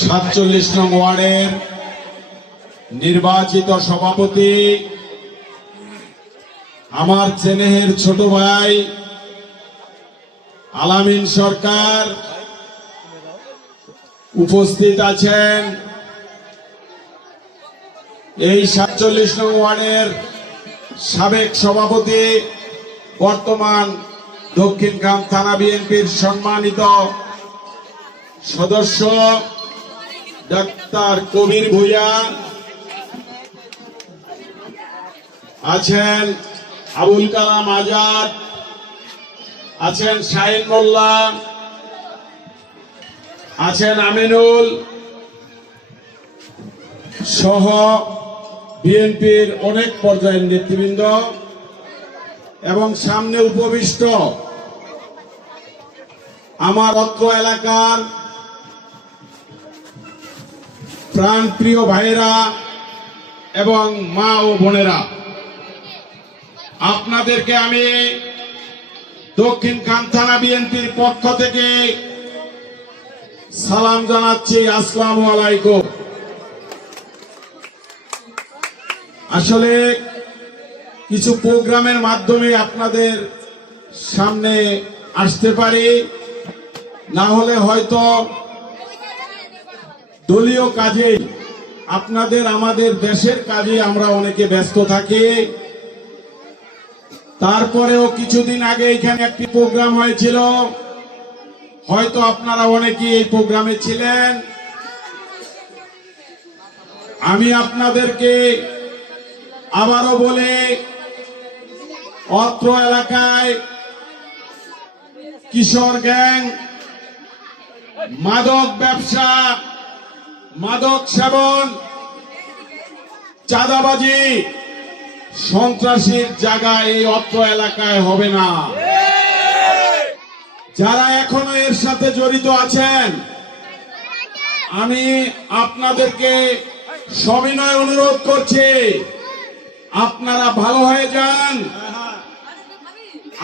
47 নং ওয়ার্ডের নির্বাচিত সভাপতি আমার স্নেহের ছোট ভাই আলামিন সরকার উপস্থিত আছেন। এই 47 নং ওয়ার্ডের সাবেক সভাপতি বর্তমান দক্ষিণখান থানা বিএনপির সম্মানিত সদস্য ডাক্তার কবির ভূঁইয়া আছেন, আবুল কালাম আজাদ আছেন, শাহিন মোল্লা আছেন, আমিনুল সহ বিএনপির অনেক পর্যায়ের নেতৃবৃন্দ এবং সামনে উপবিষ্ট আমার অত্র এলাকার প্রাণপ্রিয় ভাইরা এবং মা ও বোনেরা, আপনাদেরকে আমি দক্ষিণখান থানা বিএনপির পক্ষ থেকে সালাম জানাচ্ছি। আসসালামু আলাইকুম। আসলে কিছু প্রোগ্রামের মাধ্যমে আপনাদের সামনে আসতে পারি, না হলে হয়তো দলীয় কাজে আপনাদের আমাদের দেশের কাজে আমরা অনেকে ব্যস্ত থাকি। তারপরেও কিছুদিন আগে এখানে একটি প্রোগ্রাম হয়েছিল, হয়তো আপনারা অনেকেই এই প্রোগ্রামে ছিলেন। আমি আপনাদেরকে আবারও বলে, অত্র এলাকায় কিশোর গ্যাং, মাদক ব্যবসা, মাদক সেবন, চাঁদাবাজি, সন্ত্রাসীর জায়গা এই অত্র এলাকায় হবে না। যারা এখনো এর সাথে জড়িত আছেন, আমি আপনাদেরকে সবিনয় অনুরোধ করছি, আপনারা ভালো হয়ে যান,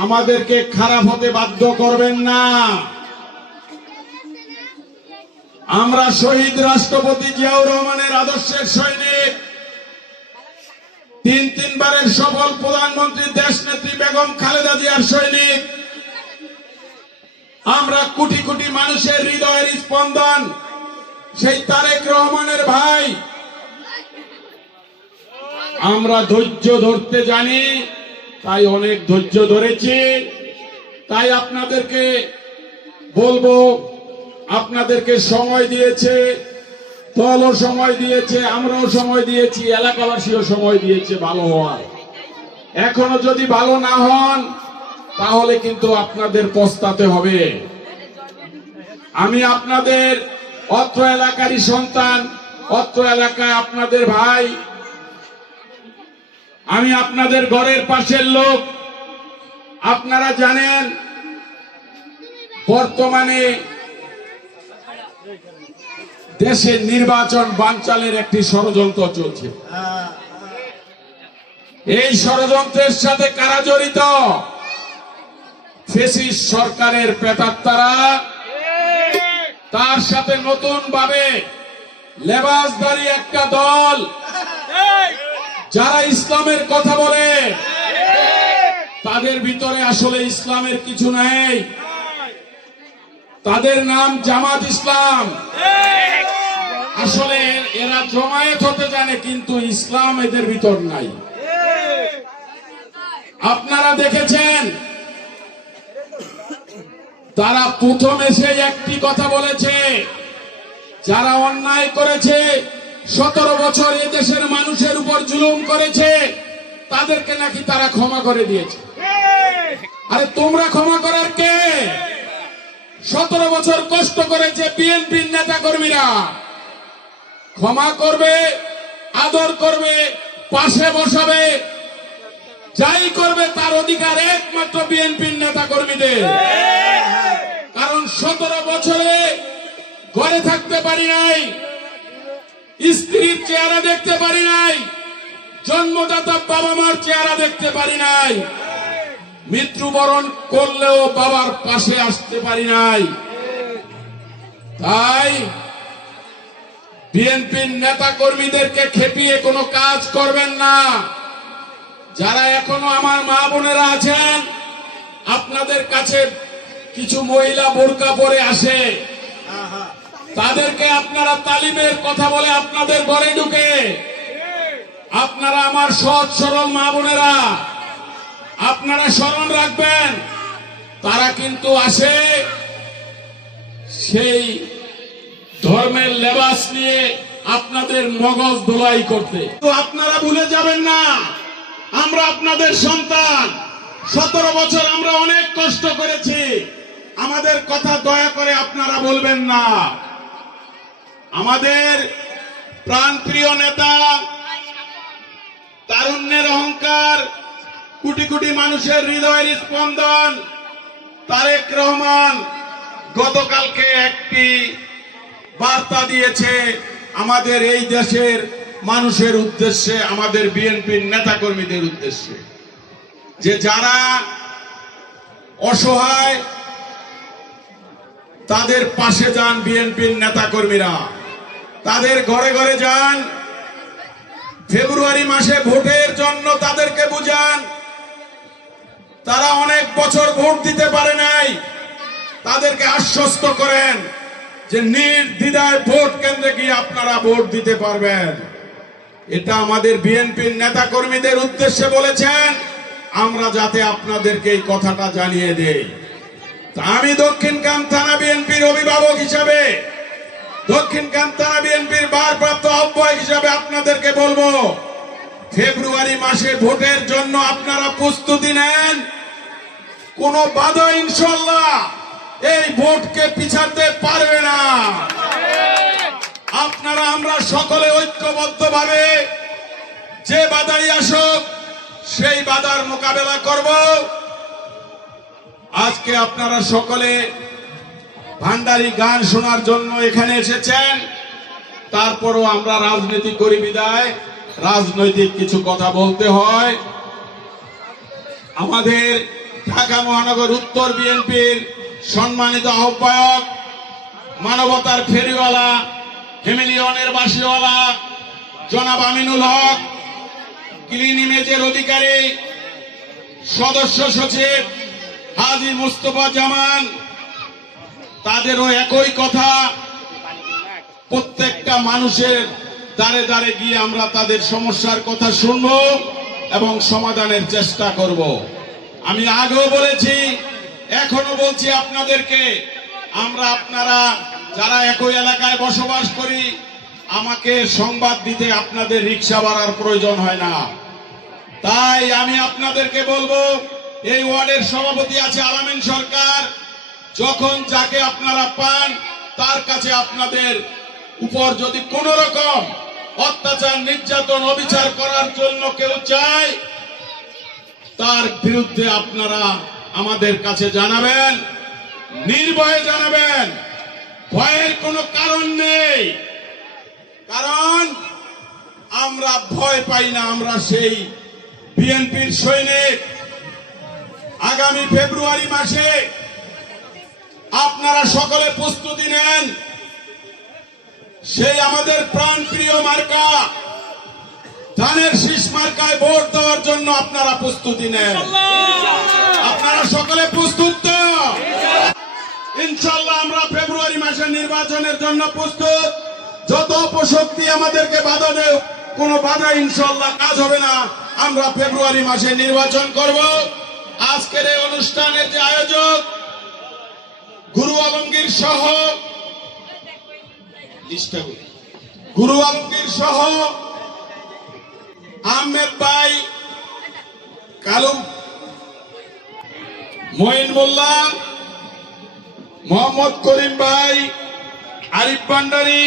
আমাদেরকে খারাপ হতে বাধ্য করবেন না। আমরা শহীদ রাষ্ট্রপতি জিয়াউর রহমানের আদর্শের সৈনিক, তিনবারের সফল প্রধানমন্ত্রী দেশনেত্রী বেগম খালেদা জিয়ার সৈনিক। আমরা কোটি কোটি মানুষের হৃদয়ের স্পন্দন সেই তারেক রহমানের ভাই। আমরা ধৈর্য ধরতে জানি, তাই অনেক ধৈর্য ধরেছি। তাই আপনাদেরকে বলবো, আপনাদেরকে সময় দিয়েছে, দলও সময় দিয়েছে, আমরাও সময় দিয়েছি, এলাকাবাসীও সময় দিয়েছে ভালো হওয়ার। এখনো যদি ভালো না হন তাহলে কিন্তু আপনাদের পস্তাতে হবে। আমি আপনাদের অত্র এলাকারই সন্তান, অত্র এলাকায় আপনাদের ভাই, আমি আপনাদের ঘরের পাশের লোক। আপনারা জানেন বর্তমানে দেশের নির্বাচন বানচালের একটি ষড়যন্ত্র চলছে। এই ষড়যন্ত্রের সাথে কারা জড়িত? ফ্যাসিস্ট সরকারের প্রেতাত্মারা, তার সাথে নতুন ভাবে লেবাসধারী একটা দল যারা ইসলামের কথা বলে, তাদের ভিতরে আসলে ইসলামের কিছু নাই। তাদের নাম জামাত ইসলাম। আসলে এরা জমায়েত হতে জানে, কিন্তু ইসলাম এদের ভিতর নাই। আপনারা দেখেছেন, তারা প্রথম এসে একটি কথা বলেছে, যারা অন্যায় করেছে, 17 বছর এ দেশের মানুষের উপর জুলুম করেছে, তাদেরকে নাকি তারা ক্ষমা করে দিয়েছে। আরে তোমরা ক্ষমা করার কে? 17 বছর কষ্ট করেছে বিএনপির নেতা কর্মীরা। ক্ষমা করবে, আদর করবে, পাশে বসাবে, যাই করবে তার অধিকার একমাত্র বিএনপির নেতা কর্মীদের। কারণ 17 বছরে ঘরে থাকতে পারি নাই, স্ত্রীর চেহারা দেখতে পারি নাই, জন্মদাতা বাবা মার চেহারা দেখতে পারি নাই, মৃত্যুবরণ করলেও বাবার পাশে আসতে পারি নাই। তাই বিএনপির নেতা কর্মীদেরকে খেপিয়ে কোনো কাজ করবেন না। যারা এখনো আমার মা বোনেরা আছেন, আপনাদের কাছে কিছু মহিলা বোরকা পরে আসে, তাদেরকে আপনারা তালিমের কথা বলে আপনাদের ঘরে ঢুকে, আপনারা আমার সৎ সরল মা বোনেরা আপনারা স্মরণ রাখবেন, তারা কিন্তু আসে সেই ধর্মের লেবাস নিয়ে আপনাদের মগজ ধোলাই করতে। তো আপনারা ভুলে যাবেন না, আমরা আপনাদের সন্তান। 17 বছর আমরা অনেক কষ্ট করেছি, আমাদের কথা দয়া করে আপনারা বলবেন না। আমাদের প্রাণপ্রিয় নেতা, তারুণ্যের অহংকার, কোটি কোটি মানুষের হৃদয়ের স্পন্দন তারেক রহমান গতকালকে একটি বার্তা দিয়েছে আমাদের এই দেশের মানুষের উদ্দেশ্যে, আমাদের বিএনপির নেতাকর্মীদের উদ্দেশ্যে, যে যারা অসহায় তাদের পাশে যান বিএনপির নেতাকর্মীরা, তাদের ঘরে ঘরে যান, ফেব্রুয়ারি মাসে ভোটের জন্য তাদেরকে বুঝান। তারা অনেক বছর ভোট দিতে পারে নাই, তাদেরকে আশ্বস্ত করেন যে নির্দ্বিধায় ভোট কেন্দ্রে গিয়ে আপনারা ভোট দিতে পারবেন। এটা আমাদের বিএনপির নেতা কর্মীদের উদ্দেশ্যে বলেছেন, আমরা যাতে আপনাদেরকে এই কথাটা জানিয়ে দেই। আমি দক্ষিণখান থানা বিএনপির অভিভাবক হিসাবে, দক্ষিণখান থানা বিএনপির ভারপ্রাপ্ত আহ্বায়ক হিসাবে আপনাদেরকে বলবো, ফেব্রুয়ারি মাসে ভোটের জন্য আপনারা প্রস্তুতি নেন। কোন বাধা ইনশাআল্লাহ এই ভোটকে পিছাতে পারবে না। আপনারা আমরা সকলে ঐক্যবদ্ধভাবে যে বাধাই আসুক সেই বাধার মোকাবেলা করব। আজকে আপনারা সকলে ভান্ডারি গান শোনার জন্য এখানে এসেছেন, তারপরও আমরা রাজনীতি করি বিদায় রাজনৈতিক কিছু কথা বলতে হয়। আমাদের ঢাকা মহানগর উত্তর বিএনপির সম্মানিত আহ্বায়ক, মানবতার ফেরিওয়ালা, হেমিলিয়নের বাসিওয়ালা জনাব আমিনুল হক, ক্লিন ইমেজের অধিকারী সদস্য সচিব হাজী মুস্তফা জামান, তাদেরও একই কথা, প্রত্যেকটা মানুষের দ্বারে দ্বারে গিয়ে আমরা তাদের সমস্যার কথা শুনব এবং সমাধানের চেষ্টা করব। আমি আগেও বলেছি, এখনো বলছি আপনাদেরকে, আপনারা যারা একই এলাকায় বসবাস করি, আমাকে সংবাদ দিতে আপনাদের রিক্সা ভাড়ার প্রয়োজন হয় না। তাই আমি আপনাদেরকে বলবো, এই ওয়ার্ডের সভাপতি আছে আলামিন সরকার, যখন যাকে আপনারা পান তার কাছে আপনাদের উপর যদি কোন রকম অত্যাচার, নির্যাতন, অবিচার করার জন্য কেউ চায়, তার বিরুদ্ধে আপনারা আমাদের কাছে জানাবেন, নির্ভয়ে জানাবেন, ভয়ের কোনো কারণ নেই। কারণ আমরা ভয় পাই না, আমরা সেই বিএনপির সৈনিক। আগামী ফেব্রুয়ারি মাসে আপনারা সকলে প্রস্তুতি নেন, সেই আমাদের প্রাণপ্রিয় মার্কা ধানের শীষ মার্কায় ভোট দেওয়ার জন্য আপনারা প্রস্তুতি নেন। আপনারা সকলে প্রস্তুত তো? ইনশাআল্লাহ আমরা ফেব্রুয়ারি মাসের নির্বাচনের জন্য প্রস্তুত। যত অপশক্তি আমাদেরকে বাধা দেয়, কোন বাধা ইনশাআল্লাহ কাজ হবে না। আমরা ফেব্রুয়ারি মাসে নির্বাচন করব। আজকের এই অনুষ্ঠানের যে আয়োজক গুরু আলমগীর সহ, গুরু আলমগীর সহ আহমেদ ভাই, কালু, মঈন মোল্লা, মোহাম্মদ করিম ভাই, আরিফ ভান্ডারী,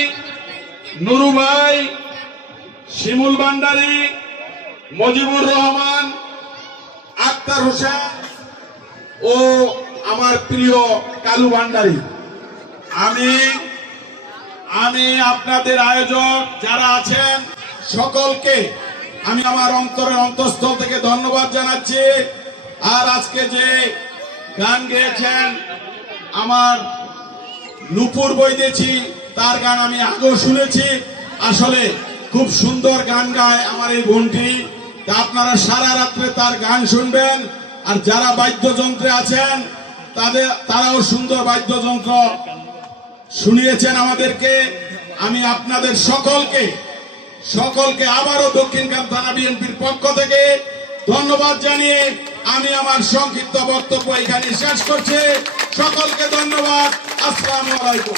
নুরু ভাই, শিমুল ভান্ডারী, মজিবুর রহমান, আক্তার হোসেন ও আমার প্রিয় কালু ভান্ডারী, আমি আপনাদের আয়োজক যারা আছেন সকলকে আমি আমার অন্তরের অন্তঃস্থল থেকে ধন্যবাদ জানাচ্ছি। আর আজকে যে গান গেয়েছেন আমার নুপুর বৈদেছি, তার গান আমি আগেও শুনেছি, আসলে খুব সুন্দর গান গায় আমার এই বোনটি। তা আপনারা সারা রাত্রে তার গান শুনবেন। আর যারা বাদ্যযন্ত্রে আছেন তারাও সুন্দর বাদ্যযন্ত্র শুনিয়েছেন আমাদেরকে। আমি আপনাদের সকলকে আবারও দক্ষিণখান থানা বিএনপির পক্ষ থেকে ধন্যবাদ জানিয়ে আমি আমার সংক্ষিপ্ত বক্তব্য এখানে শেষ করছি। সকলকে ধন্যবাদ। আসসালামু আলাইকুম।